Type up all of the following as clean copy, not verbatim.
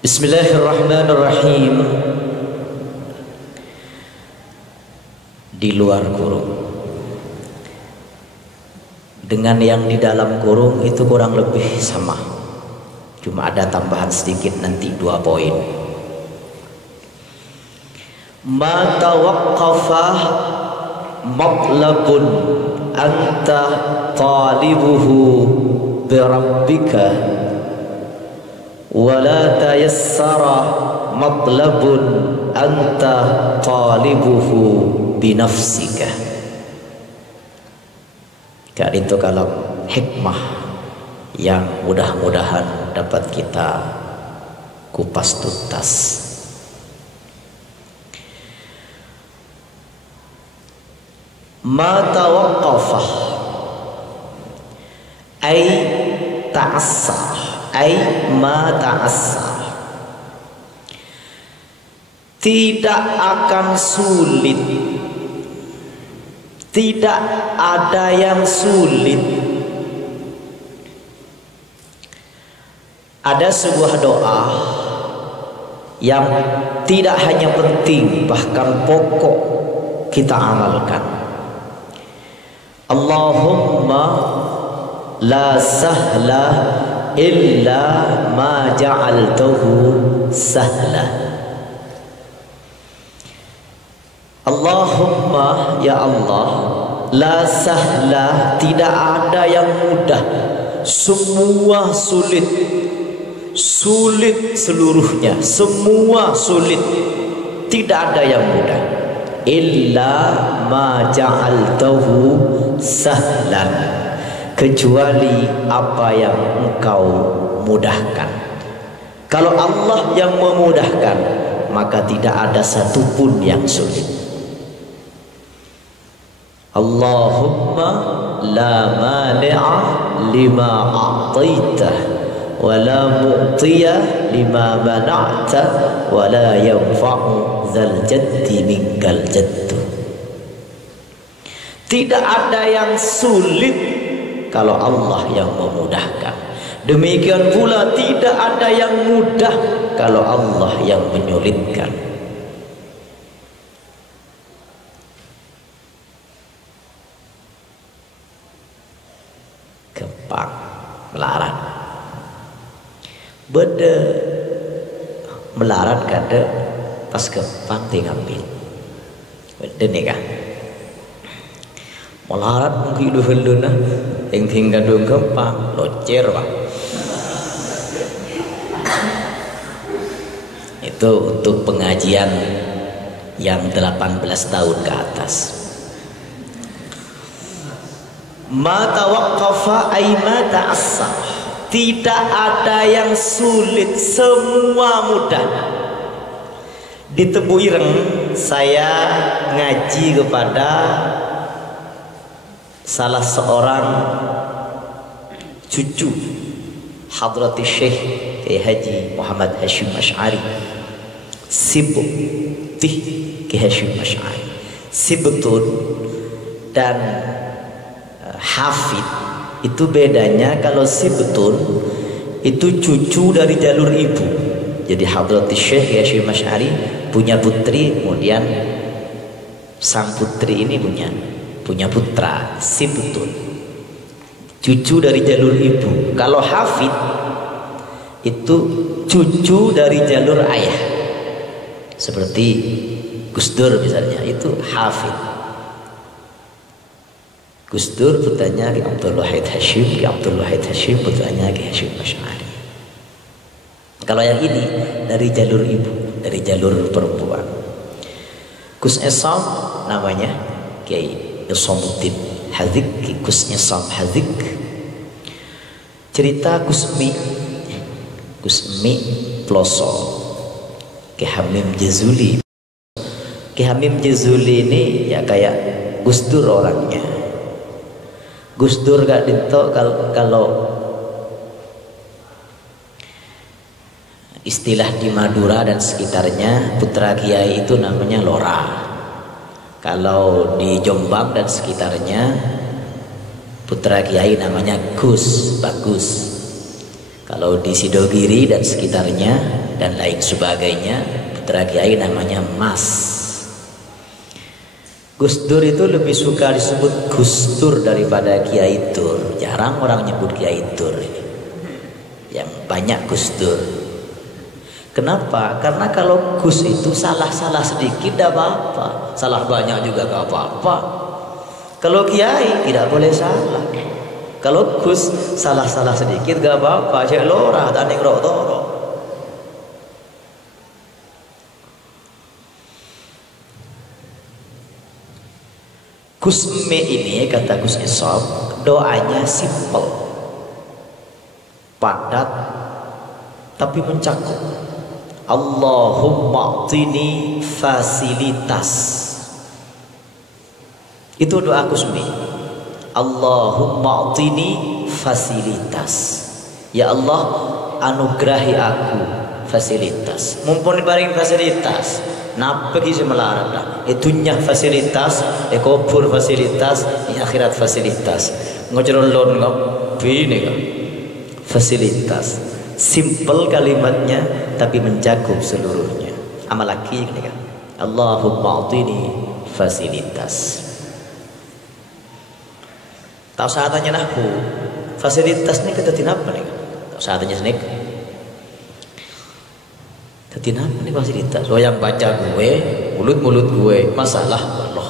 Bismillahirrahmanirrahim. Di luar kurung dengan yang di dalam kurung itu kurang lebih sama, cuma ada tambahan sedikit nanti 2 poin. Ma tawaqqafa matlabun anta talibuhu bi rabbika wala tayassara matlabun anta talibuhu binafsika. Kan itu kalau hikmah yang mudah-mudahan dapat kita kupas tuntas. Ma tawaqqafa ay ta'assar ay ma ta'assar, tidak akan sulit, tidak ada yang sulit. Ada sebuah doa yang tidak hanya penting, bahkan pokok kita amalkan. Allahumma la sahla illa ma ja'altahu sahla. Allahumma, ya Allah, la sahla, tidak ada yang mudah, semua sulit, sulit seluruhnya, semua sulit, tidak ada yang mudah. Illa ma ja'altahu sahlan, kecuali apa yang engkau mudahkan. Kalau Allah yang memudahkan, maka tidak ada satupun yang sulit. Allahumma la mani'a lima a'taita wa la mu'tiya lima mana'ta wa la yanfa'u dzal jaddi minkal jaddu. Tidak ada yang sulit kalau Allah yang memudahkan. Demikian pula tidak ada yang mudah kalau Allah yang menyulitkan. Kepang melarat, beda melarat kada pas kepang diambil, beda nih kan? Melarat mungkin dulu nah, yang tinggal dong kepang locer pak. Itu untuk pengajian yang 18 tahun ke atas. Ma tawaqqafa ay ma ta'assar, tidak ada yang sulit, semua mudah. Di Tebu Ireng saya ngaji kepada salah seorang cucu Hadrati Syekh Kiai Haji Muhammad Hashim Asy'ari, Sibuk Kiai Hashim Asy'ari, Sibtun dan Hafid. Itu bedanya, kalau Sibtun itu cucu dari jalur ibu. Jadi Hadrati Syekh Kiai Hashim Asy'ari punya putri, kemudian sang putri ini punya putra, Sibtun, cucu dari jalur ibu. Kalau Hafid itu cucu dari jalur ayah, seperti Gus Dur misalnya, itu Hafid. Gus Dur putranya Ki Abdul Wahid Hashim, Ki Abdul Wahid Hashim putranya Ki Hashim Asy'ari. Kalau yang ini dari jalur ibu, dari jalur perempuan. Gus Esam namanya Kiai Isamuddin Hadik, Gus Esam Hadik. Cerita Gus Mi Ploso, Ki Hamim Jazuli. Ki Hamim Jazuli ini ya kayak Gus Dur orangnya. Gus Dur gak dinto kalau istilah di Madura dan sekitarnya, putra kiai itu namanya lora. Kalau di Jombang dan sekitarnya putra kiai namanya Gus, Bagus. Kalau di Sidogiri dan sekitarnya dan lain sebagainya putra kiai namanya Mas. Gus Dur itu lebih suka disebut Gus Dur daripada Kiai Dur. Jarang orang nyebut Kiai Dur ini. Yang banyak Gus Dur. Kenapa? Karena kalau Gus itu salah-salah sedikit tidak apa-apa, salah banyak juga gak apa-apa. Kalau Kiai tidak boleh salah. Kalau Gus salah-salah sedikit gak apa-apa. Cek lorah tanding rotoro. Gus Me ini kata Gus Isop, doanya simple, padat, tapi mencakup. Allahumma a'tini fasilitas. Itu doa Gus Me. Allahumma a'tini fasilitas. Ya Allah, anugerahi aku fasilitas. Mumpun diparing fasilitas. Napa kisah melarang dah? Itunya fasilitas, ekobur fasilitas, di akhirat fasilitas. Ngocerolon ngap, bini ngap. Fasilitas, simple kalimatnya, tapi mencakup seluruhnya. Amal laki ini kan. Allahumma a'tini fasilitas. Tahu saatnya nahu. Fasilitas ni kata tinapa ni? Tahu saatnya senik. Tadi apa nih fasilitas? So yang baca gue, mulut gue, masalah Allah.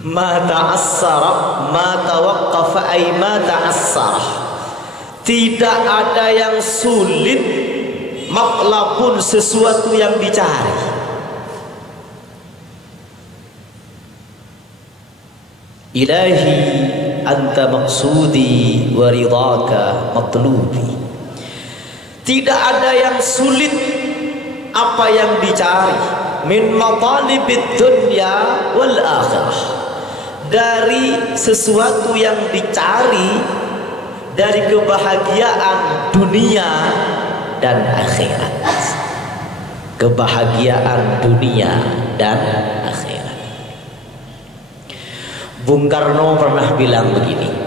Ma ta'assara, ma tawaqqafa ay ma ta'assara. Tidak ada yang sulit maklapun sesuatu yang dicari. Ilahi anta maqsudi wa ridhaka matlubi. Tidak ada yang sulit apa yang dicari min matalibid dunya wal akhirah, dari sesuatu yang dicari dari kebahagiaan dunia dan akhirat. Kebahagiaan dunia dan akhirat. Bung Karno pernah bilang begini.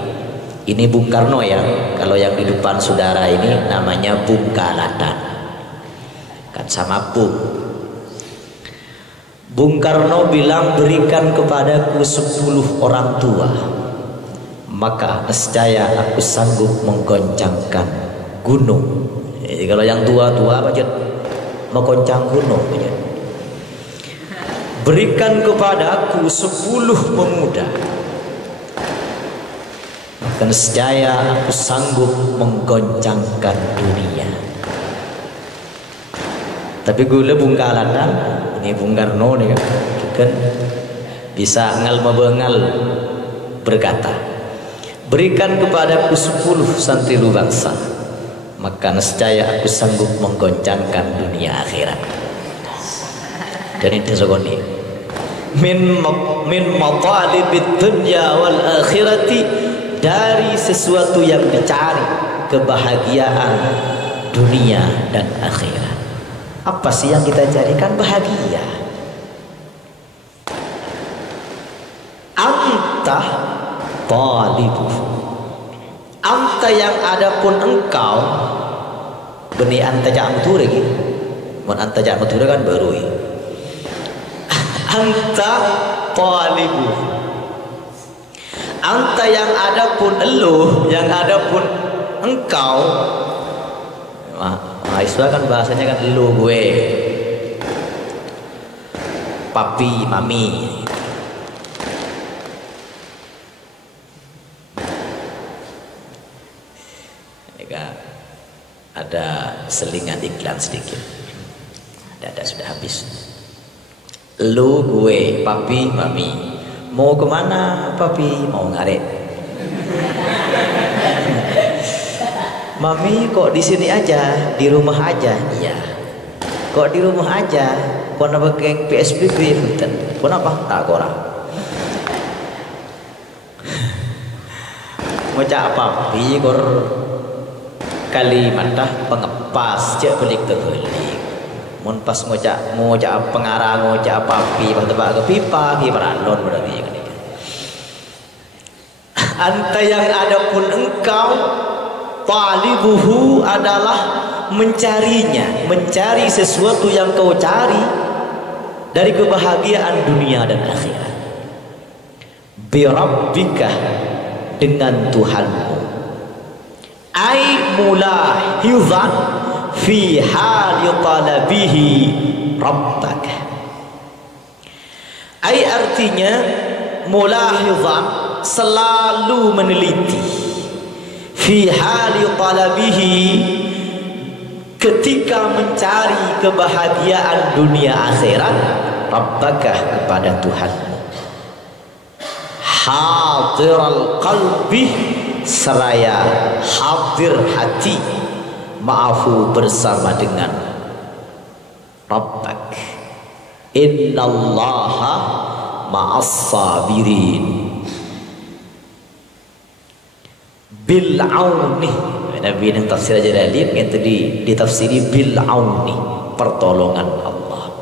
Ini Bung Karno ya, kalau yang di depan saudara ini namanya Bung Kalatan, kan sama Bung. Bung Karno bilang, berikan kepadaku 10 orang tua, maka nescaya aku sanggup menggoncangkan gunung. Jadi kalau yang tua-tua aja menggoncang gunung aja. Berikan kepadaku 10 pemuda, dan nescaya aku sanggup menggoncangkan dunia. Tapi gula Bung Kalatan, ini Bung Karno nih kan bisa ngal mabengal berkata, berikan kepadaku 10 santrilu bangsa, maka nescaya aku sanggup menggoncangkan dunia akhirat. Dan itu sogoni min matalibid dunya wal akhirati, dari sesuatu yang dicari kebahagiaan dunia dan akhirat. Apa sih yang kita carikan? Bahagia. Anta talibu, anta yang ada pun engkau. Beni anta ja'mutur lagi. Mun anta ja'mutur kan baru ya. Anta talibu, anta yang ada pun elu, yang ada pun engkau. Mahasiswa kan bahasanya kan elu gue, papi, mami. Ada selingan iklan sedikit. Ada sudah habis. Elu gue, papi, mami. Mau kemana papi? Mau ngaret. Mami kok di sini aja, di rumah aja? Iya. Kok di rumah aja? Kok nak pakai PSBB hutan? Kok apa? Tak korang. Macam papi kor kalimat dah pengepas cek belik terbelik. mun pas ngocak pengarang ngocak papi pas tebak ke pipa ki paralon berarti kan. Anta yang ada pun engkau talibuhu adalah mencarinya, mencari sesuatu yang kau cari dari kebahagiaan dunia dan akhirat. Bi rabbika, dengan Tuhanmu. Ai mulahizan fi hali talabihi rabbaka. Ai artinya mulahizan, selalu meneliti, fi hali talabihi, ketika mencari kebahagiaan dunia akhirat, rabbaka, kepada Tuhanmu. Hadiral qalbi, seraya hadir hati, ma'afu, bersama dengan rabbak. Innallaha ma'as sabirin. Bil auni, Nabi yang tafsir Jalalain yang tadi ditafsiri bil auni, pertolongan Allah.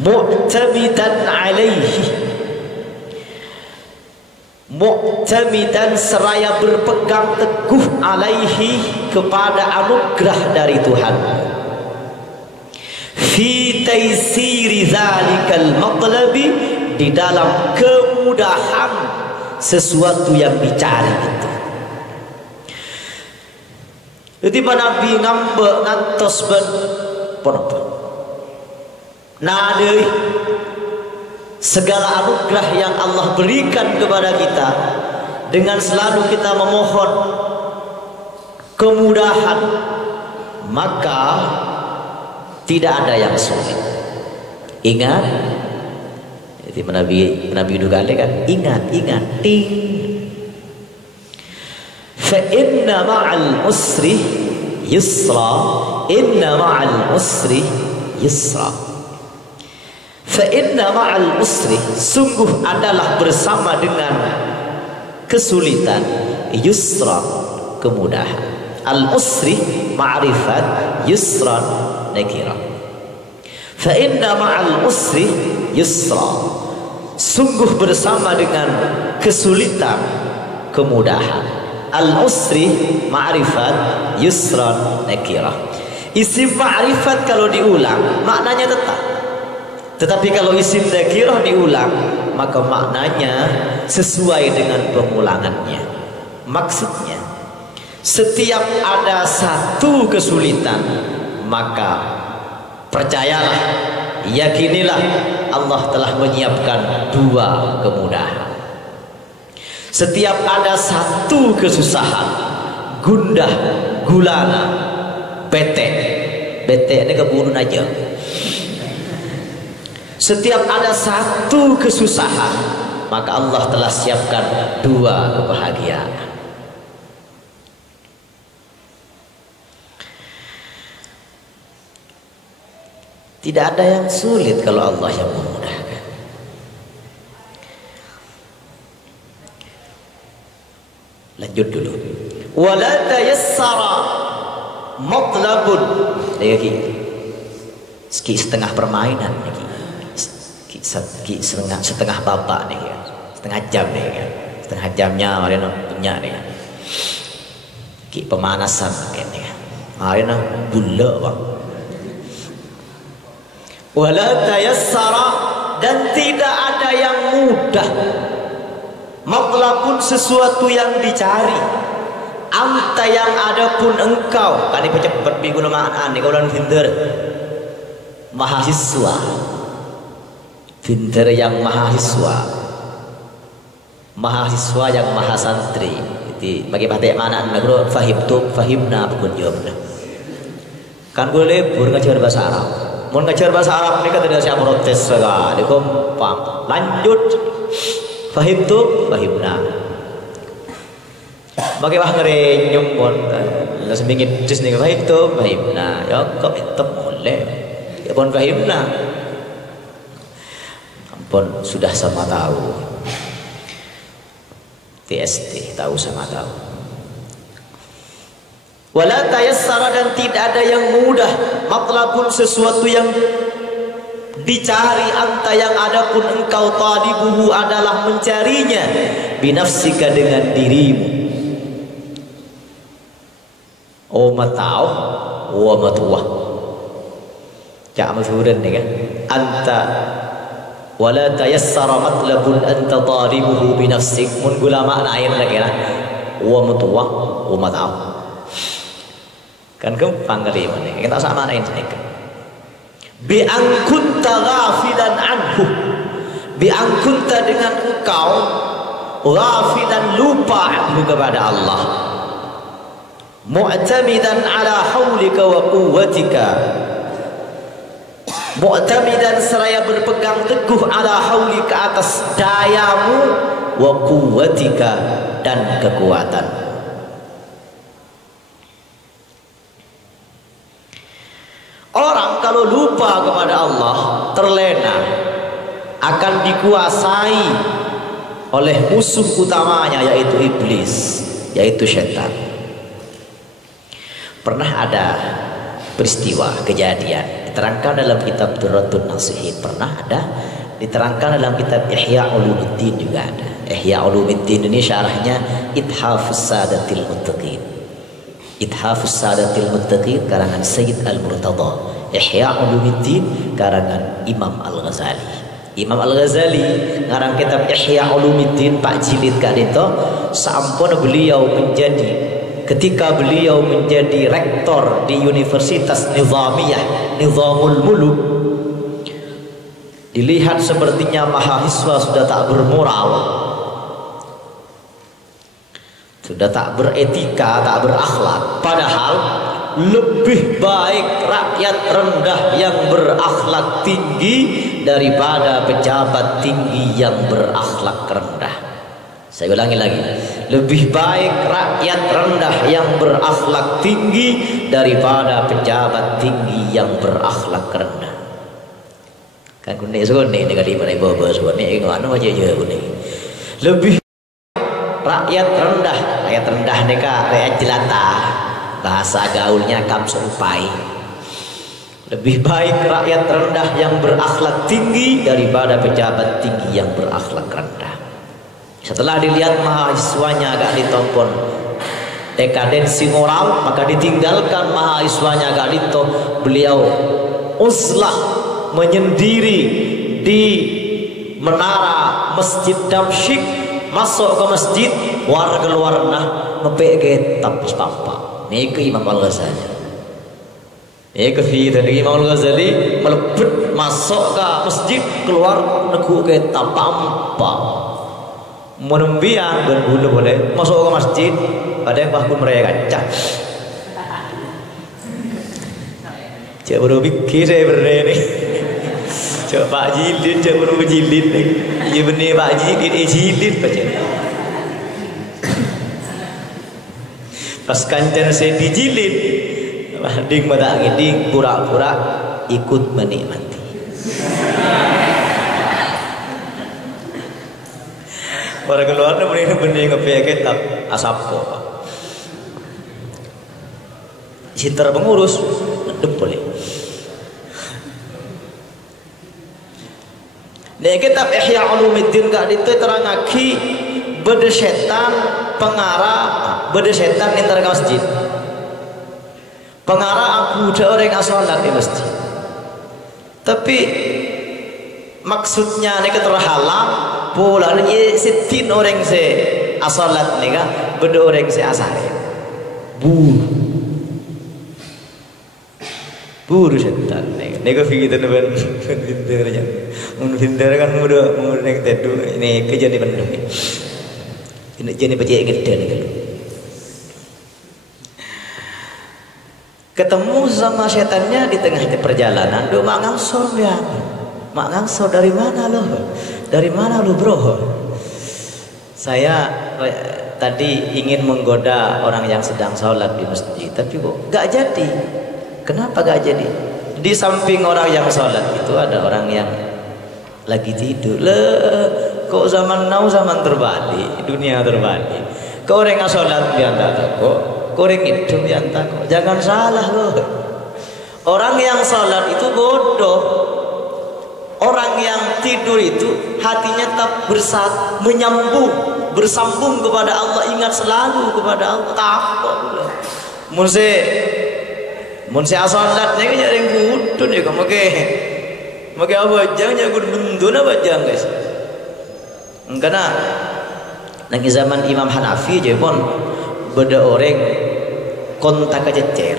Mu'tamidan alaihi, mu'tamidan, seraya berpegang teguh, alaihi, kepada anugerah dari Tuhan. Fi taisiri zalikal matlabi, di dalam kemudahan sesuatu yang dicari itu. Jadi Nabi ngambek ngantos ben ponok. Nah, deui segala anugerah yang Allah berikan kepada kita, dengan selalu kita memohon kemudahan, maka tidak ada yang sulit. Ingat, jadi Nabi Dugale kan, ingat, ting. Fa inna ma'al usri yusra, inna ma'al usri yusra. Fa inna ma'al usri, sungguh adalah bersama dengan kesulitan, yusra, kemudahan. Al usri ma'rifat, yusra nakira. Fa inna ma'al usri yusra, sungguh bersama dengan kesulitan, kemudahan. Al usri ma'rifat, yusran nakirah. Isim ma'rifat kalau diulang maknanya tetap, tetapi kalau isim nakirah diulang maka maknanya sesuai dengan pengulangannya. Maksudnya, setiap ada satu kesulitan, maka percayalah, yakinilah, Allah telah menyiapkan dua kemudahan. Setiap ada satu kesusahan, gundah, gulana, bete ini kebunuh aja. Setiap ada satu kesusahan, maka Allah telah siapkan dua kebahagiaan. Tidak ada yang sulit kalau Allah yang memudahkan. Lanjut dulu. Wala tayassara matlabun. Lagi setengah permainan lagi. Setengah babak nih ya. Setengah jam nih ya. Setengah jamnya mari punya nih ya. Ki pemanasan kayaknya. Mari bulla bang. Wala tayassara, dan tidak ada yang mudah. Matlabun, sesuatu yang dicari. Anta, yang ada pun engkau. Kali pecepet biguna ma'an nih kaulan pinter. Mahasiswa. Pinter yang mahasiswa. Mahasiswa yang mahasantri. Jadi bagi patek mana negro fahimna bukan jawabna. Kan gue lebur ngajar bahasa Arab. Mau ngajar bahasa Arab ini kan tidak siapa protes segala. Dikompang. Lanjut. Fahimna. Bagi wah ngerenyum pun, langsung bikin jus nih fahimna. Ya kok itu boleh. Ya pun fahimna. Ampun sudah sama tahu. TST tahu sama tahu. Wala tayassara, dan tidak ada yang mudah, matlabun sesuatu yang dicari, anta yang ada pun engkau talibuhu adalah mencarinya, binafsika dengan dirimu. Oh matau wa matuwah cak masyhuran ni kan, anta wala tayassara matlabun anta talibuhu binafsik, mun gula makna air lagi lah wa matuwah wa matau kan gampang kali mana kita sama maknain sedikit. Bi an kunta ghafilan anhu, bi an kunta dengan engkau ghafilan lupa anhu kepada Allah, mu'tamidan ala haulika wa quwwatika, mu'tamidan seraya berpegang teguh ala haulika atas dayamu, wa quwwatika dan kekuatan. Orang kalau lupa kepada Allah, terlena, akan dikuasai oleh musuh utamanya, yaitu iblis, yaitu syaitan. Pernah ada peristiwa kejadian diterangkan dalam kitab Durratun Nasihin, pernah ada diterangkan dalam kitab Ihya Ulumuddin juga ada. Ihya Ulumuddin ini syarahnya Ithafus Sadatil Muttaqin, Ithafus Sadatil Muttaqin karangan Sayyid Al-Murtada, Ihya Ulumuddin karangan Imam Al-Ghazali. Imam Al-Ghazali ngarang kitab Ihya Ulumuddin Pak Jilid kak itu, sampun beliau ketika beliau menjadi rektor di Universitas Nizamiyah Nizamul Muluk, dilihat sepertinya mahasiswa sudah tak bermoral, sudah tak beretika, tak berakhlak. Padahal lebih baik rakyat rendah yang berakhlak tinggi daripada pejabat tinggi yang berakhlak rendah. Saya ulangi lagi, lebih baik rakyat rendah yang berakhlak tinggi daripada pejabat tinggi yang berakhlak rendah. Kan kuning sugone nek di mana bawa sugone ngono aja je kuning. Lebih rakyat rendah neka rakyat jelata, bahasa gaulnya kamsupai. Lebih baik rakyat rendah yang berakhlak tinggi daripada pejabat tinggi yang berakhlak rendah. Setelah dilihat mahasiswanya agak ditompon dekadensi moral, maka ditinggalkan mahasiswanya agak dito. Beliau uzlah menyendiri di menara Masjid Damsyik, masuk ke masjid, war keluar nah ngepek kitab papa. Ini ke Imam Al-Ghazali. Ini ke Imam Al-Ghazali melebet masuk ke masjid, keluar negu kitab papa. Menembiang dan bulu boleh masuk ke masjid, ada yang bahkan mereka kaca. Cak baru pikir saya berdiri. Cak Pak Jilid, cak baru jilid nih. Iya bener Pak Jilid, jilid baca. Pas kancan saya dijilid, ding mata ding pura-pura ikut menikmati. Orang keluar tu benar-benar ngepek kitab asap kok. Sinter pengurus ngedep boleh. Nek kitab Ihya Ulumuddin kak itu terangaki beda setan pengarah, beda setan intar ke masjid. Pengarah aku udah orang asolat di masjid. Tapi maksudnya nek terhalang pola ni setin orang se asalat ni kan, beda orang se asari. Buru setan ni. Nego fikir tu naban pintar aja. Pintar kan muda yang tedu ini kerja di Bandung. Ini jadi baca gede ni. Ketemu sama setannya di tengah perjalanan. Do mak ngangsor dia. Mak ngangsor dari mana loh? Dari mana lu bro? Saya tadi ingin menggoda orang yang sedang sholat di masjid, tapi kok gak jadi. Kenapa gak jadi? Di samping orang yang sholat itu ada orang yang lagi tidur. Kok zaman now zaman terbalik, dunia terbalik. Kau orang yang sholat dia tak kok Koreng itu yang takut. Jangan salah loh. Orang yang salat itu bodoh. Orang yang tidur itu hatinya tetap bersambung kepada Allah, ingat selalu kepada Allah. Takut loh. Munse salat nih jadi budun ya kamu Maka apa jangan bendun apa jangan guys. Karena nang zaman Imam Hanafi je pun beda orang kontak aja cecer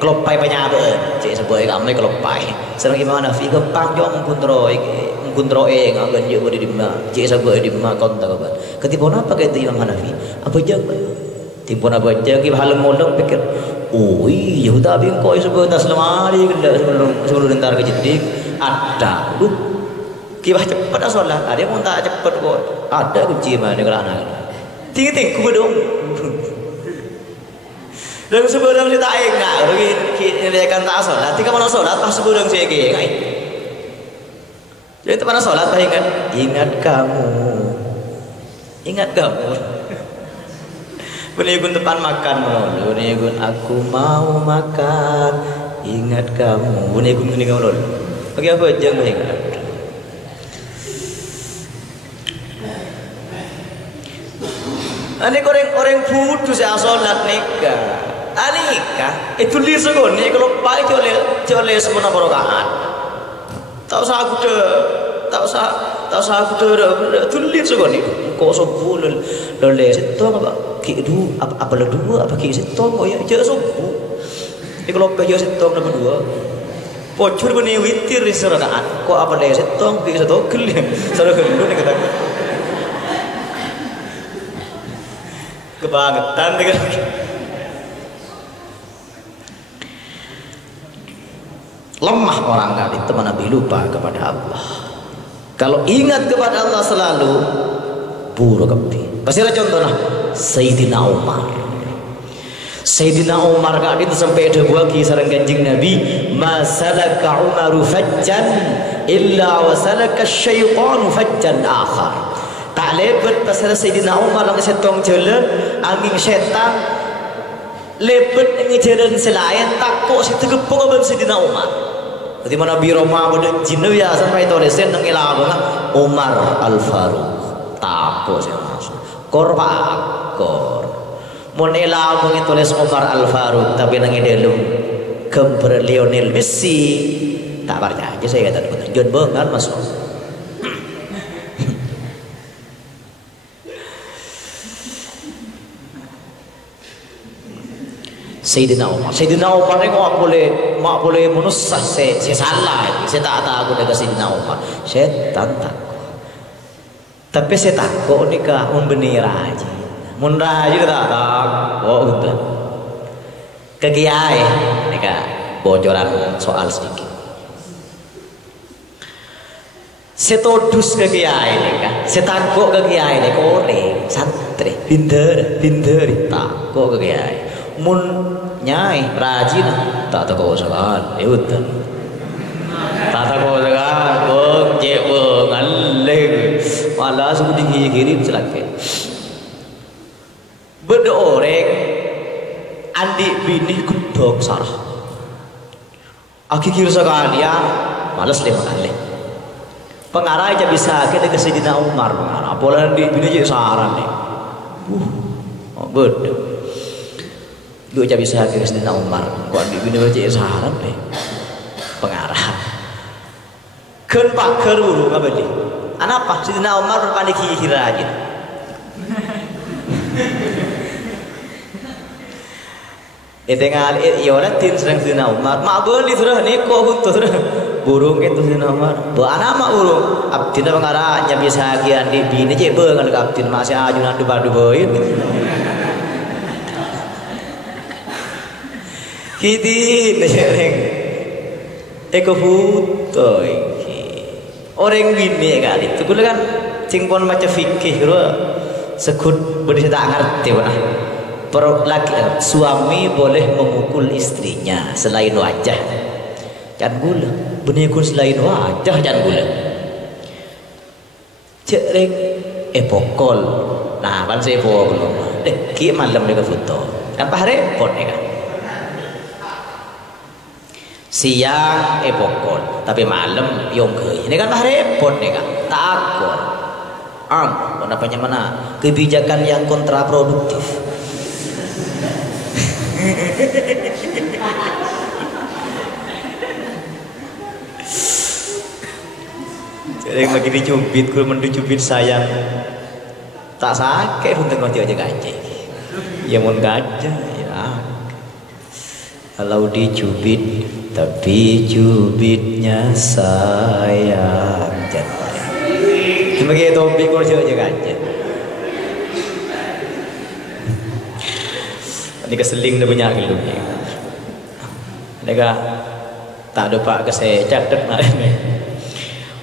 kelopai penyabeun cek sebuah kamle kelopai. Sareng Imam Hanafi gampang yo mungkuntroe ngagan je bodi di ma cek sebuah di ma kontak apa. Ketipun apa kata Imam Hanafi? Apa jangan timpun apa jangan halem modong pikir oh iya tapi kok sebuah tas lemari sebelum ntar kejedik ada kibah cepat sholat ada yang tak cepat kok ada kunci mana kerana tinggi ku dong dan sebelum kita enggak begini kan tak sholat ketika mana sholat pas sebelum saya enggak jadi mana sholat tak ingat kamu Benigun depan makan mulu, benigun aku mau makan, ingat kamu, benigun mulu. Bagi apa jangan ingat. Ani orang putus ya sholat nikah, nikah itu lihat segon nih kalau pai jole semua rakaat. Tak usah aku tu lihat segon nih. Kok sobu lole setong apa le dua apa ki setong oh ya je sobu. Kalau pe je setong le dua. Pocur bani witir di serakaat. Kok apa le setong ki setong kel. Sara kel ni kata. Kebangetan dengan lemah orang kali teman Nabi lupa kepada Allah. Kalau ingat kepada Allah selalu buruk kepi. Pasti ada contohnya Sayyidina Umar. Sayyidina Umar kali itu sampai ada buah kisah Kanjeng Nabi, "Masalaka Umaru fajjan illa wasalaka syaitanu fajjan akhar." Tak lebet pasal Sayyidina Umar lang setong jalan angin setan lebet angin jalan selain takut setegepung abang Sayyidina Umar. Jadi mana Nabi Roma pada jinna biasa sampai tolesen nang ilaga Umar Al-Faruq takut saya masuk kor mun ilaga tulis Umar Al-Faruq tapi nang delum gambar Lionel Messi tak percaya aja saya kata betul John Bengal masuk. Sayyidina Umar ni mak boleh menusah saya salah saya tak tahu dengan Sayyidina Umar setan takut tapi saya takut ni kah membeni raji mun raji tak takut betul ke kiai ni kah bocoran soal sedikit saya todus ke kiai ni kah saya takut ke kiai ni koreng santri pinter takut ke kiai mun nyai rajin tak tahu sekali betul tak tahu sekali bong cek bong aleng malah sudah dikirim selagi berorek adik bini kudok sarah akhir sekali ya malas lima kali pengarah aja bisa kita ke Sayyidina Umar pengarah boleh adik bini jadi saran nih betul lu aja bisa ke Sayyidina Umar kok di bini baca saran deh pengarah kan pak keruru ngabali anapa Sayyidina Umar berpandai kira aja tinggal iora tin serang Sayyidina Umar mak beli sudah nih kok untuk sudah burung itu Sayyidina Umar anak mak burung abdina pengarahnya bisa kian di bini je bengal abdin masih ajunan dubah-dubahin Kiti ngereng, eko foto orang bini kali itu kan cingpon macam fikih kira sekut boleh tak ngerti mana laki suami boleh memukul istrinya selain wajah jangan gula benikun selain wajah jangan gula cereng pokol nah kan saya pokol ki malam mereka foto Kan pah repot nih kan. Siang pokon, tapi malam yong ke. Ini kan pah repot nih kan. Takut. Kenapanya mana? Kebijakan yang kontraproduktif. Jadi lagi dicubit, kalau mendicubit sayang tak sakit untuk ngocok aja gajah. Ya mau gajah ya. Kalau dicubit, tapi cubitnya sayang. Cuma kayak topik ngocok aja gajah. Ini keseling dah banyak gitu. Mereka tak ada pak saya catat nak ini.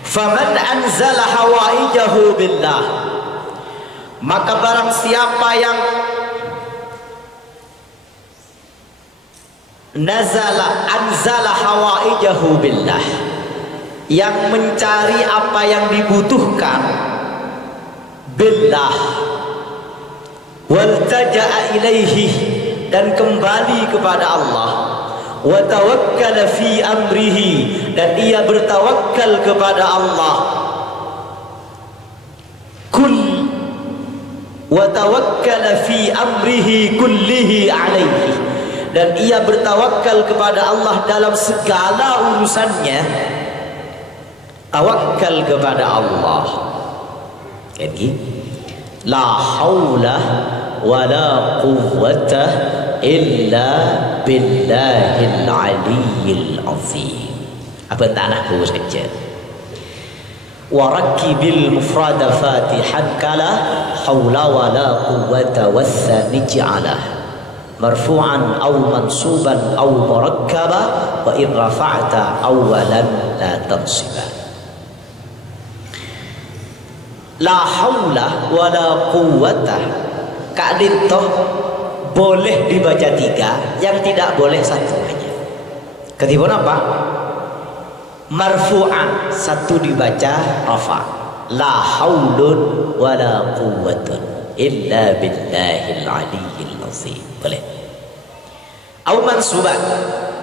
Faman anzala hawaijahu billah, maka barang siapa yang anzala hawaijahu billah, yang mencari apa yang dibutuhkan billah, waltaja'a ilaihi, dan kembali kepada Allah, wa tawakkala fi amrihi, dan ia bertawakal kepada Allah, wa tawakkala fi amrihi kullihi alaihi, dan ia bertawakal kepada Allah dalam segala urusannya. Tawakal kepada Allah. Jadi la haula wala quwwata illa billahil aliyyil azim. Apa tanahku saja. Warakibil mufrada fatihan kala haula wala quwwata wathani ja'alah marfu'an aw mansuban aw murakkaba wa in rafa'ta awalan la tansiban. La haula wala quwwata, kadito boleh dibaca 3, yang tidak boleh 1 hanya. Ketibun apa? Marfu'an, 1 dibaca rafa. La haulun wala quwwatun illa billahil aliyyil azim. Boleh. Au mansuban,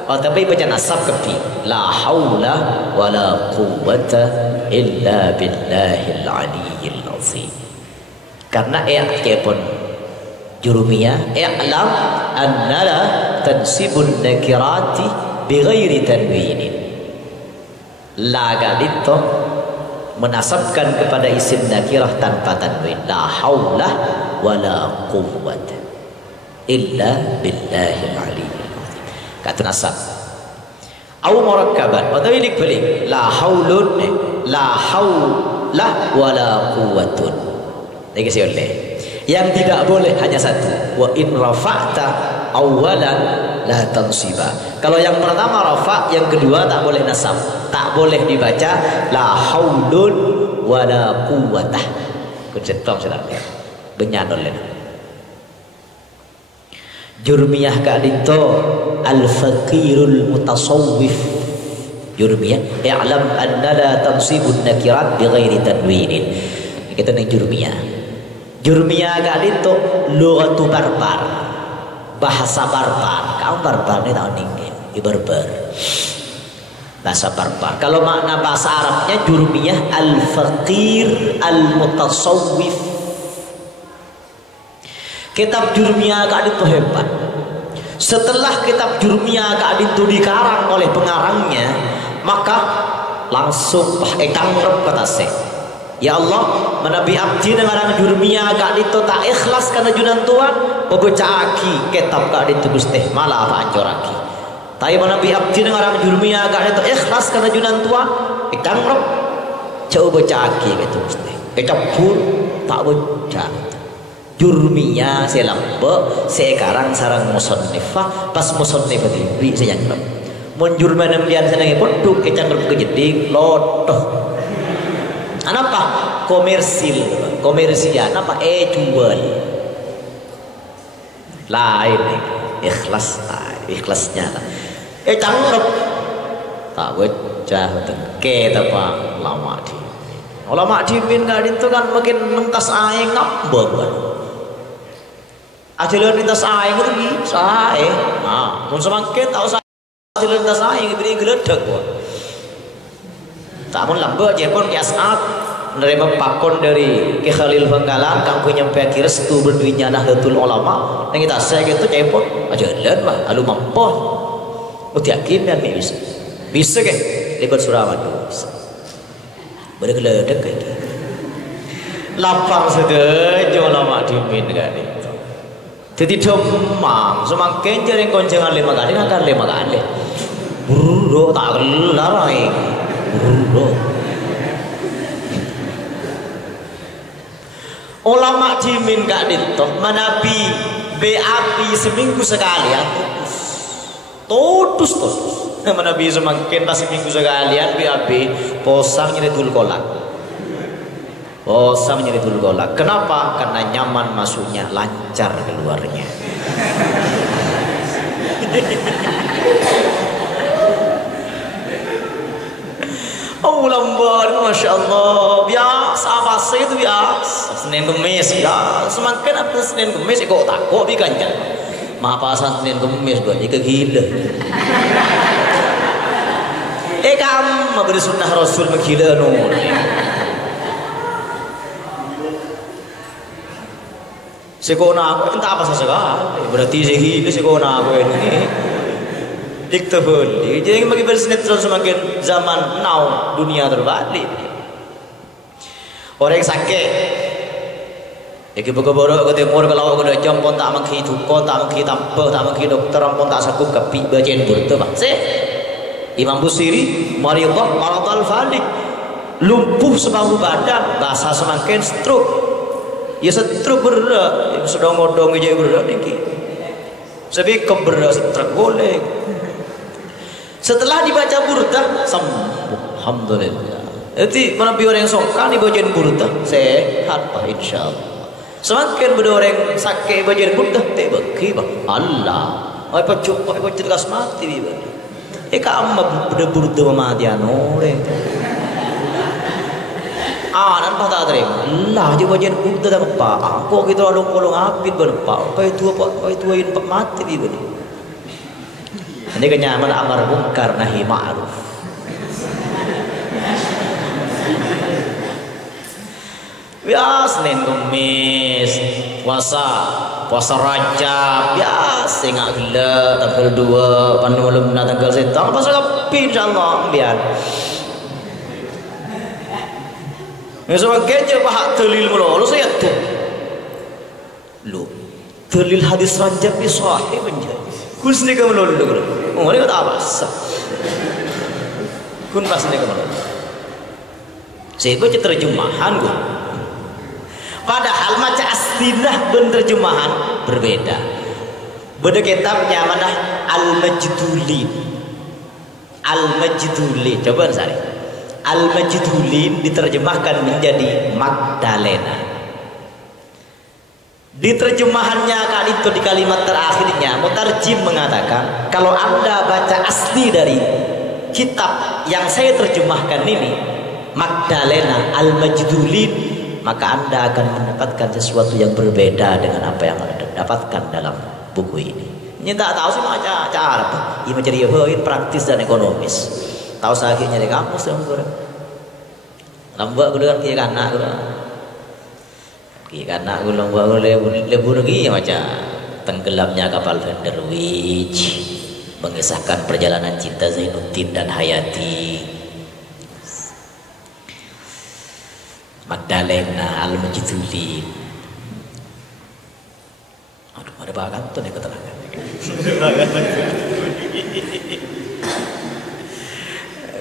tapi baca nasab kepi. La haula wala quwwata illa billahil aliyyil azim. Karena pun jurumiyah i'lam annala tansibun nakirati bighairi tanwinin. La gadito menasabkan kepada isim nakirah tanpa tanwin. La haula wala quwwata illa billahil aliyyil azim. Kata nasab. Au murakkaban, atau ini balik. La haulun, la haula wala quwwatun. Ini kasih oleh. Yang tidak boleh hanya 1. Wa in rafa'ta awalan la tansiba. Kalau yang pertama rafa', yang kedua tak boleh nasab. Tak boleh dibaca la haulun wala quwwatah. Kuncetom saudara. Benyanon lena. Jurmiyah kadito al-faqirul mutasawwif. Jurmiyah i'lam anna la tansibun nakirat bighairi tanwinin. Kita ning jurmiyah. Jurmiyah kadito lughatu barbar. Bahasa barbar. Kau barbar ni tahu ning barbar. Bahasa barbar. Kalau makna bahasa Arabnya jurmiyah al-faqir al-mutasawwif. Kitab Jurmiyah Ka'ad itu hebat. Setelah kitab Jurmiyah Ka'ad itu dikarang oleh pengarangnya, maka langsung tangrep kata saya. Ya Allah, menabi abdi dengan Jurmiyah Ka'ad itu tak ikhlas karena junan Tuhan, membaca aki kitab Ka'ad itu Gusti malah hancur aki. Tapi menabi abdi dengan Jurmiyah Ka'ad itu ikhlas karena junan Tuhan, tangrep coba baca aki gitu Gusti. Kecapur tak baca. Jurmiyah saya lambek sekarang sarang musannifah pas musannifah tibi saya nyangrep mun jurmiyah nembian senangi pun duk kecanggrep kejeding lotoh apa komersil apa jual lain ikhlasnya lah canggrep tak baca kita pak lama di min itu kan makin nengkas aing ngambek Jalan lintas aing itu bisa nah mun semakin tahu saya jalan lintas aing beri geledek kok tak mun lambe jepon ki As'ad menerima pakon dari Ki Khalil Bangkalan kanggo nyampe ki restu berdirinya Nahdlatul Ulama nang kita saya gitu jepon jalan mah alu mampu yakin dan bisa ke libat Suramadu bisa bergeledek kayak gitu lapang sedejo ulama dimin kan itu jadi demam semakin jaring konjangan 5 kali akan 5 kali buru tak kelar aing buru ulama dimin gak ditok manabi BAP seminggu sekali tutus manabi semakin pas seminggu sekalian BAP posang nyeritul kolak posang nyeritul kolak kenapa? Karena nyaman masuknya lancar keluarnya oh lambat Masya Allah biasa apa sih itu biasa Senin Kemis ya semakin apa Senin Kemis kok takut di kanjeng mapasan Senin Kemis buat dia gila kamu beri sunnah Rasul menggila nun sekona aku entah apa sekali berarti sehingga sekona aku ini diktebel jadi bagi bersinetron semakin zaman now dunia terbalik orang sakit iki begeboro ke timur kalau aku udah jompon tak menghi dukon tak menghi tampeh tak menghi dokter ampun tak sakup kepi bacain burda bang Imam Busiri maridah maradal falik lumpuh sebahu badan bahasa semakin stroke ya stroke berat sudah ngodong aja berat niki tapi keberat stroke boleh setelah dibaca burda sembuh alhamdulillah jadi mana biar yang sokan dibacain burda sehat pak insyaallah semakin beda orang sakit bacain burda tak bagi pak Allah apa cukup apa cerdas mati ibadah kamu beda burda mati anore nan pa tak terima lah je bacain burda dah pak aku gitu ada kolong apit berpak apa itu in pak mati ibadah ini kenyaman amar mungkar nahi ma'ruf biasa Senin Kemis puasa Rajab biasa nggak gila tanggal 2 panulum tanggal 1 puasa kapi insyaallah biar misalnya keje pahak dalil melulu saya tuh lu dalil hadis Rajab bi sahih menjadi kun sini kamu melulu oh ini kata apa kun pas sini kamu melulu saya baca terjemahan gue padahal maca aslinah penerjemahan berbeda. Beda kitabnya mana Al-Majdulin. Al-Majdulin. Coba cari. Al-Majdulin diterjemahkan menjadi Magdalena. Di terjemahannya kali itu di kalimat terakhirnya mutarjim mengatakan kalau Anda baca asli dari kitab yang saya terjemahkan ini Magdalena Al-Majdulin maka Anda akan mendapatkan sesuatu yang berbeda dengan apa yang Anda dapatkan dalam buku ini. Ini tak tahu sih macam cara apa. Ini mencari praktis dan ekonomis. Tahu sakit nyari kampus dong kurang. Lambak gue kan kira anak gue. Kira anak gue lambak gue lebur lagi macam tenggelamnya kapal Van der Wijk, mengisahkan perjalanan cinta Zainuddin dan Hayati. Magdalena Al-Majdulin. Aduh, ada bagan tuh nih keterangan.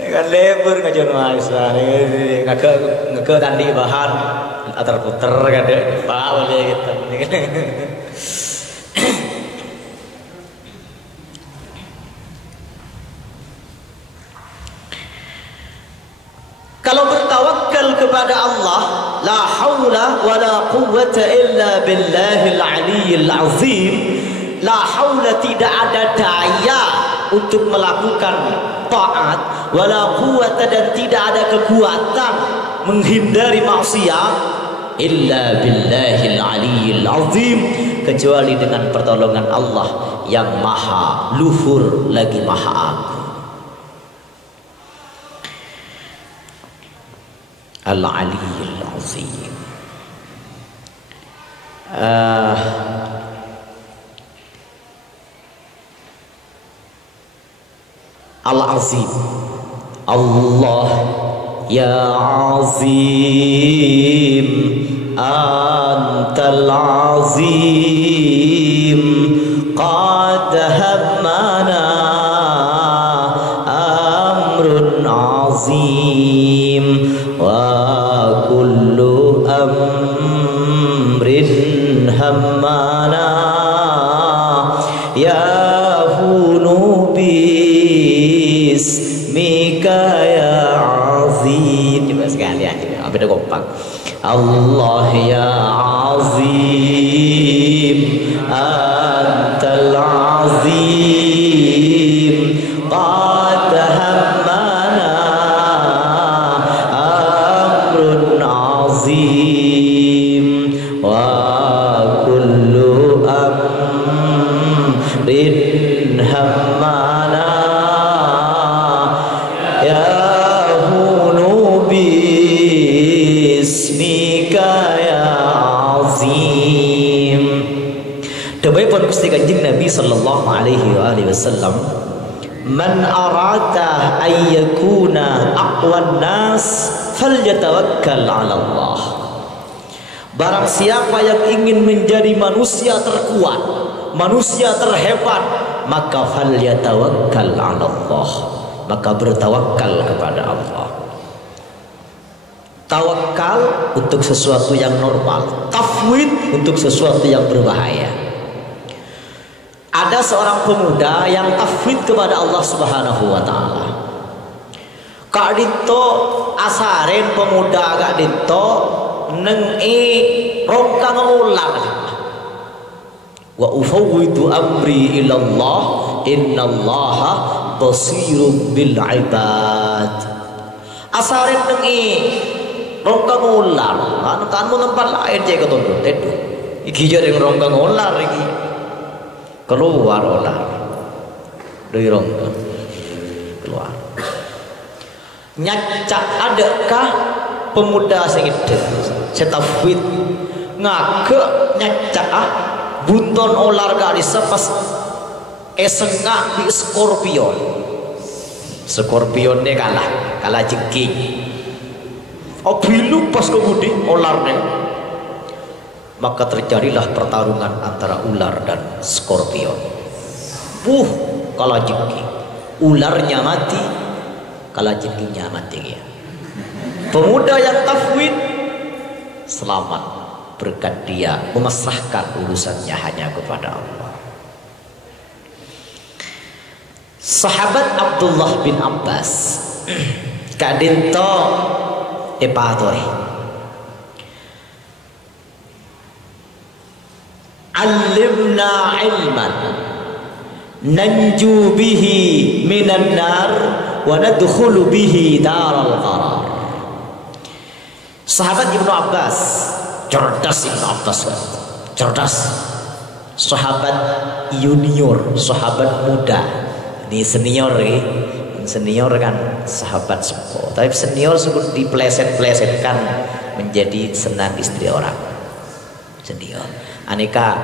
Kan lebur ngajar masa, ngeke tadi bahan atar puter kan deh, pak boleh gitu. Kalau bertawakal kepada Allah, la haula wa la quwwata illa billahil aliyyil azim. La haula tidak ada daya untuk melakukan taat, wa la quwwata dan tidak ada kekuatan menghindari maksiat illa billahil aliyyil azim kecuali dengan pertolongan Allah yang maha luhur lagi maha agung. Al-Aliyyul Azim. Al-Azim. Allah ya Azim, Antal Azim, qad hammana amrun azim, wa kullu amrin hammana ya hunu bismika ya azim. Coba sekalian, apa ada kompak. Allah ya azim, Antal azim, qad hammana amrun azim, wa kullu amrin hammana ya hunu bismika ya azim. Dawuhipun Gusti Kanjeng Nabi sallallahu alaihi wasallam, man arada ay yakuna aqwan nas falyatawakkal 'ala Allah. Barang siapa yang ingin menjadi manusia terkuat, manusia terhebat, maka falyatawakkal 'ala Allah, maka bertawakal kepada Allah. Tawakal untuk sesuatu yang normal, tafwid untuk sesuatu yang berbahaya. Ada seorang pemuda yang tafwid kepada Allah Subhanahu wa taala. Kak dito asaren pemuda kak dito neng rongkang ulang. Wa ufawwidu amri ila Allah, innallaha basirun bil ibad. Asaren neng rongkang ular, kan tempat lain je ketonton tedu. Iki jadi rongkang ular iki. Keluar ular dari rongkang keluar. Nyacak adakah pemuda sing itu setafwid ngake nyacak bunton ular kali sepas esengak di skorpion. Skorpionnya kalah jengking. Bilu pas kemudian ularnya, maka terjadilah pertarungan antara ular dan skorpion. Kalah jengking, ularnya mati, kalah jengkingnya mati ya. Pemuda yang tafwid selamat berkat dia memasrahkan urusannya hanya kepada Allah. Sahabat Abdullah bin Abbas kadinto epatoi alimna ilman nanju bihi minan nar wa nadkhulu bihi daral qarar. Sahabat Ibnu Abbas, cerdas Ibnu Abbas, cerdas. Sahabat junior, sahabat muda. Ini senior senior kan sahabat sepuh, tapi senior sebut dipleset-plesetkan menjadi senang istri orang. Senior aneka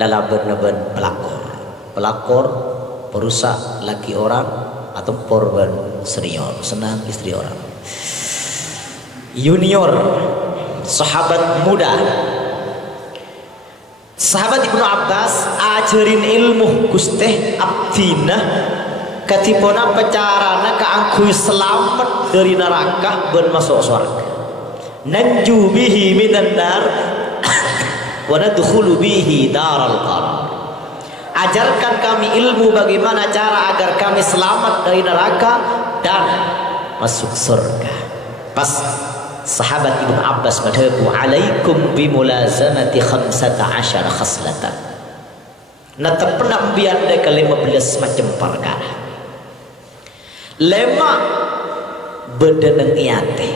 lalaben-leben pelakor perusak laki orang atau korban senior senang istri orang. Junior sahabat muda, sahabat Ibnu Abbas ajarin ilmu Gusti abdina katipona pacarana kaangkui selamat dari neraka ben masuk surga. Nanju bihi minan nar wa nadkhulu bihi daral qarar. Ajarkan kami ilmu bagaimana cara agar kami selamat dari neraka dan masuk surga. Pas sahabat Ibnu Abbas madhabu alaikum bimulazamati 15 khaslatan. Nata pernah bianda ke 15 macam perkara. Lema bedeneng iate,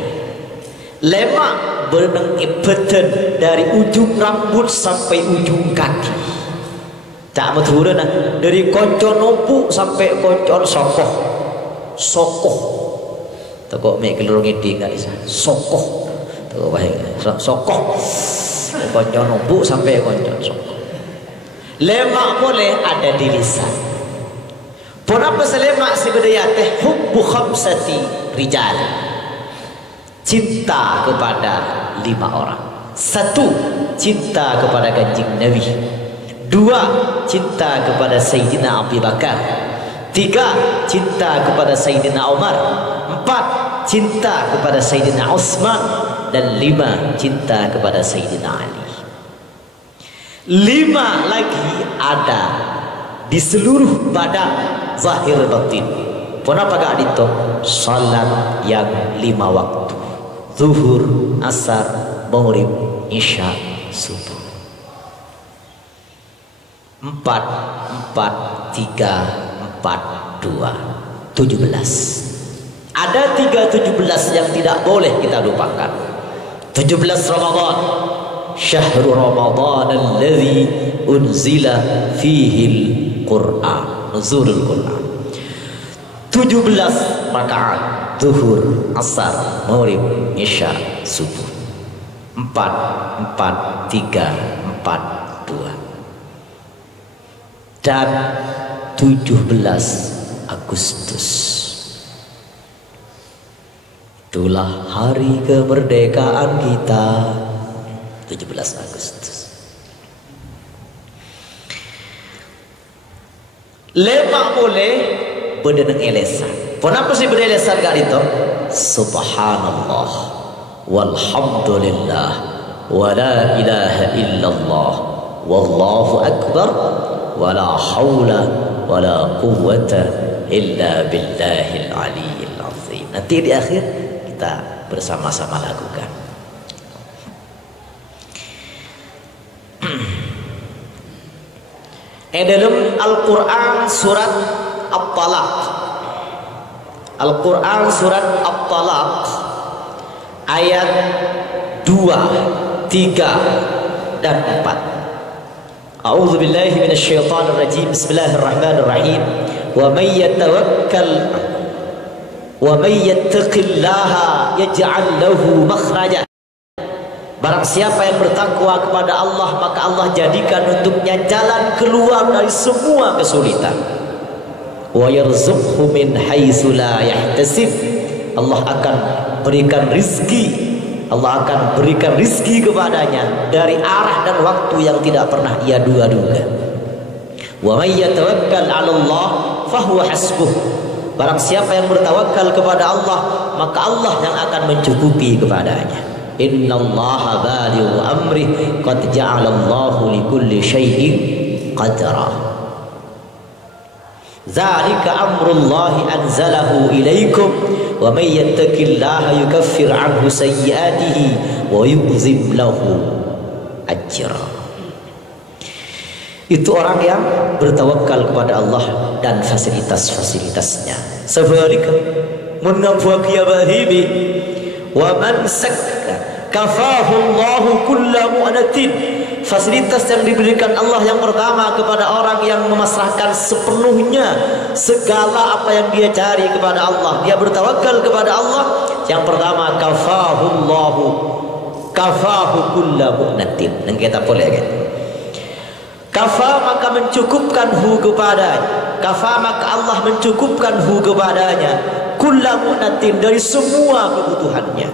lemak beneng ibeten dari ujung rambut sampai ujung kaki. Tak maturun dari koncon numpuk sampai koncon sokoh. Sokoh. Toko mek kelurung ngidi enggak bisa. Sokoh. Toko baik. Sokoh. Koncon numpuk sampai koncon sokoh. Lemak boleh ada di lisan. Ponapa selemak sebenarnya teh hubbu khamsati rijal. Cinta kepada 5 orang. 1, cinta kepada Kanjeng Nabi. 2, cinta kepada Sayyidina Abu Bakar. 3, cinta kepada Sayyidina Umar. 4, cinta kepada Sayyidina Utsman. Dan 5, cinta kepada Sayyidina Ali. 5 lagi ada di seluruh badan zahir batin. Kenapa gak itu? Salat yang 5 waktu, zuhur, asar, maghrib, isya, subuh. 4, 4, 3, 4, 2, 17. Ada 17 yang tidak boleh kita lupakan. 17 Ramadan, syahrul Ramadan alladzi unzila fihi al-Qur'an, nuzulul Qur'an. 17 rakaat zuhur, asar, maghrib, isya, subuh. 4, 4, 3, 4, 2. Dan 17 Agustus, itulah hari kemerdekaan kita. 17 Agustus. Lemak boleh berdeneng elesan. Kenapa sih berelesan kali itu? Subhanallah walhamdulillah wa la ilaha illallah wallahu akbar wa la hawla wa la quwwata illa billahil aliyyil azim. Nanti di akhir kita bersama-sama lakukan. Dalam Al-Quran surat At-Talaq, Al-Quran surat At-Talaq ayat 2, 3 dan 4. A'udzu billahi minasyaitonir rajim. Bismillahirrahmanirrahim. Wa may yattaqillaha yaj'al lahu makhraja. Barang siapa yang bertakwa kepada Allah, maka Allah jadikan untuknya jalan keluar dari semua kesulitan. Wa yarzuqhu min haitsu la yahtasib. Allah akan berikan rizki, Allah akan berikan rizki kepadanya dari arah dan waktu yang tidak pernah ia duga-duga. Wa may yatawakkal 'ala Allah fahuwa hasbuh. Barang siapa yang bertawakal kepada Allah, maka Allah yang akan mencukupi kepadanya. Innallaha balighu amrih qad ja'alallahu likulli syai'in qadra. Dzalika amrullahi anzalahu ilaikum wa may yattaqillaha yukaffir 'anhu sayyi'atihi wa yu'zim lahu ajra. Itu orang yang bertawakal kepada Allah dan fasilitas-fasilitasnya. Sebaliknya, menabwa kiyabahibi wa man sakka kafahu Allahu kulla mu'anatin. Fasilitas yang diberikan Allah yang pertama kepada orang yang memasrahkan sepenuhnya segala apa yang dia cari kepada Allah, dia bertawakal kepada Allah. Yang pertama, kafahu Allahu, kafahu kulla mu'anatin. Dan kita boleh kan? Kafa maka mencukupkan hu kepadanya, kafa maka Allah mencukupkan hu kepadanya kulla mu'anatin, dari semua kebutuhannya.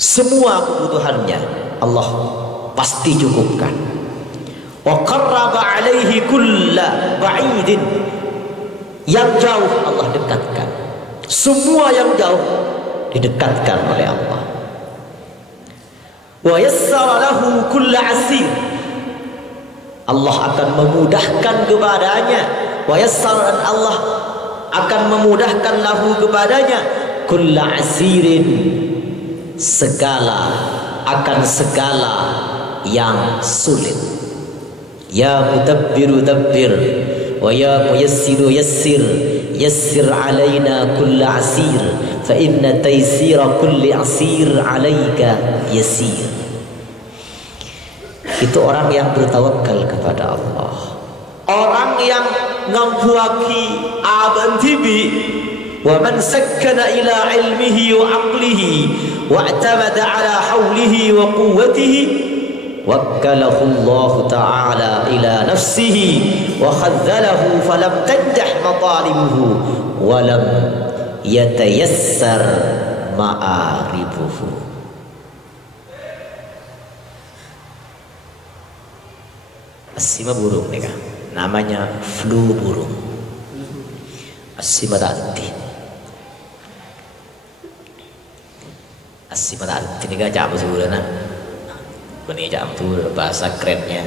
Semua kebutuhannya Allah pasti cukupkan. Wa qarraba alaihi kulla ba'idin, yang jauh Allah dekatkan. Semua yang jauh didekatkan oleh Allah. Wa yassara lahu kulla asir, Allah akan memudahkan kepadanya. Wa yassara, Allah akan memudahkan lahu kepadanya kulla asirin, segala akan segala yang sulit. Ya mudabbiru dabbir wa ya muyassiru yassir, yassir alaina kulla asir fa inna taysira kulli asir alaika yasir. Itu orang yang bertawakal kepada Allah, orang yang ngambuaki aban tibi. Wa man sakkana ila ilmihi wa aqlihi wa i'tamada ala hawlihi wa quwwatihi wakkalahu Allah ta'ala ila nafsihi wa khadzalahu falam tanjah matalibuhu wa lam yatayassar ma'aribuhu. Asima burung nih kan, namanya flu burung. Asima tanti. Asima tanti ini kan jam sebulan. Ini jam tu bahasa kerennya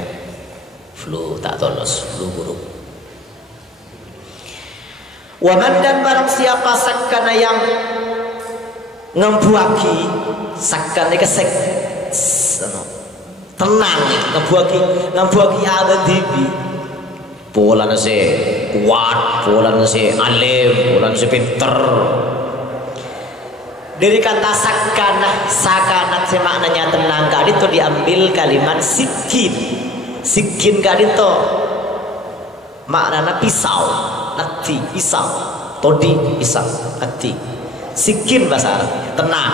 flu tak tolos, flu burung. Waman dan barang siapa sakana yang ngembuaki sakana kesek tenang ngembuaki ada dibi pola nasi kuat, pola nasi alim, pola nasi pinter. Dari kata sakanat semaknanya tenang kali itu diambil kalimat sikin kali itu maknanya pisau, hati pisau, todi pisau, hati sikin bahasa Arab tenang.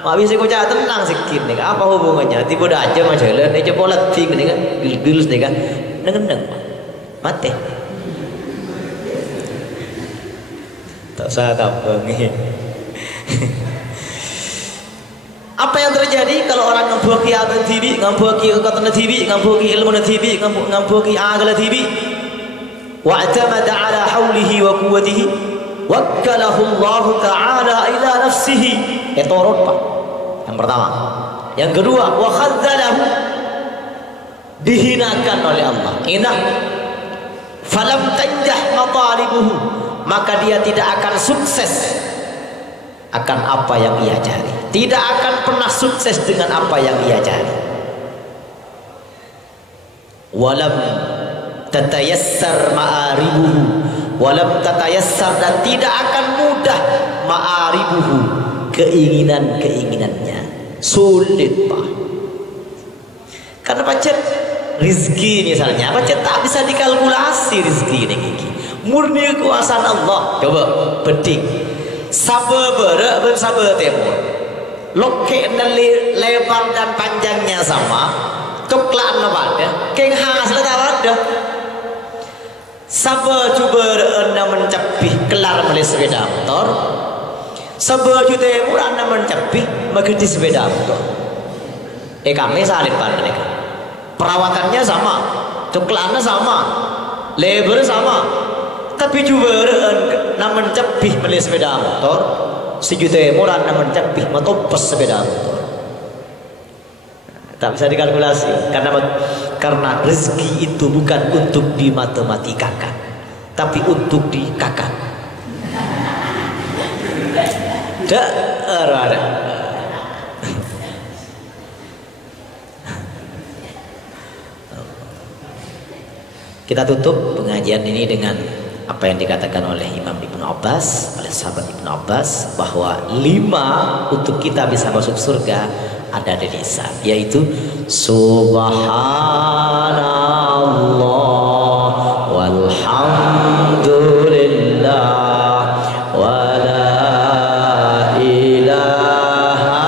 Mak bisa kocak tenang sikin nih apa hubungannya? Tiba dah aja macam jalan ni coba letih ni kan gil ni kan neng mati. Tak usah apa ni. Apa yang terjadi kalau orang ngambuaki aban tibi, ngambuaki kekuatan tibi, ngambuaki ilmu tibi, ngambuaki akal tibi, wa atamada ala haulihi wa quwwatihi, wakkalahu Allah ta'ala ila nafsihi. Etorot Pak. Yang pertama. Yang kedua, wa khadzalahu, dihinakan oleh Allah. Hina. Falam tanjah matalibuhu, maka dia tidak akan sukses akan apa yang ia cari, tidak akan pernah sukses dengan apa yang ia cari. Walam tatayassar ma'aribuhu, walam tatayassar, dan tidak akan mudah ma'aribuhu, keinginannya sulit Pak. Karena pacet rizki misalnya pacet tak bisa dikalkulasi rizki ini murni kekuasaan Allah. Coba petik sabar berak bersabar temur, lokek lebar dan panjangnya sama, coklat ada, keng khas ada. Sabar cuba anda mencapih kelar beli sepeda motor, sabar cuba temur anda mencapih mengerti sepeda motor. Kami salib pada mereka, perawatannya sama, coklatnya sama, lebar sama. Tapi juga namun cepih beli sepeda motor sejuta murah, namun cepih matopes sepeda motor. Tak bisa dikalkulasi karena rezeki itu bukan untuk dimatematika, tapi untuk dikakan. Ada. Kita tutup pengajian ini dengan apa yang dikatakan oleh Imam Ibnu Abbas, oleh sahabat Ibnu Abbas, bahwa 5 untuk kita bisa masuk surga ada di lisan, yaitu subhanallah walhamdulillah wa la ilaha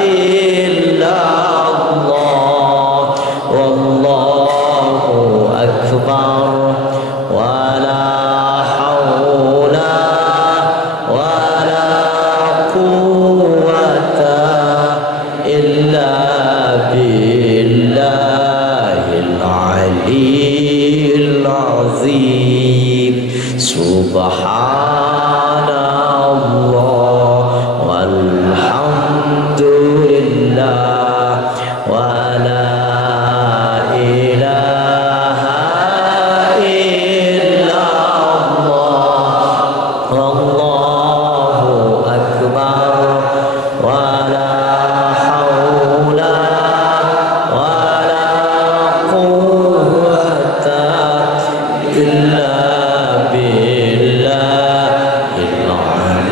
illallah wallahu akbar إلا بالله العلي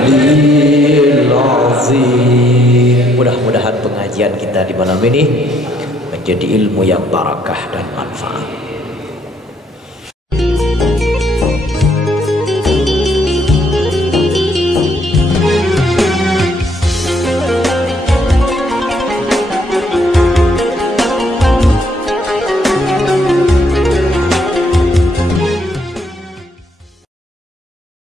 aliyil azim. Mudah-mudahan pengajian kita di malam ini menjadi ilmu yang barakah dan manfaat.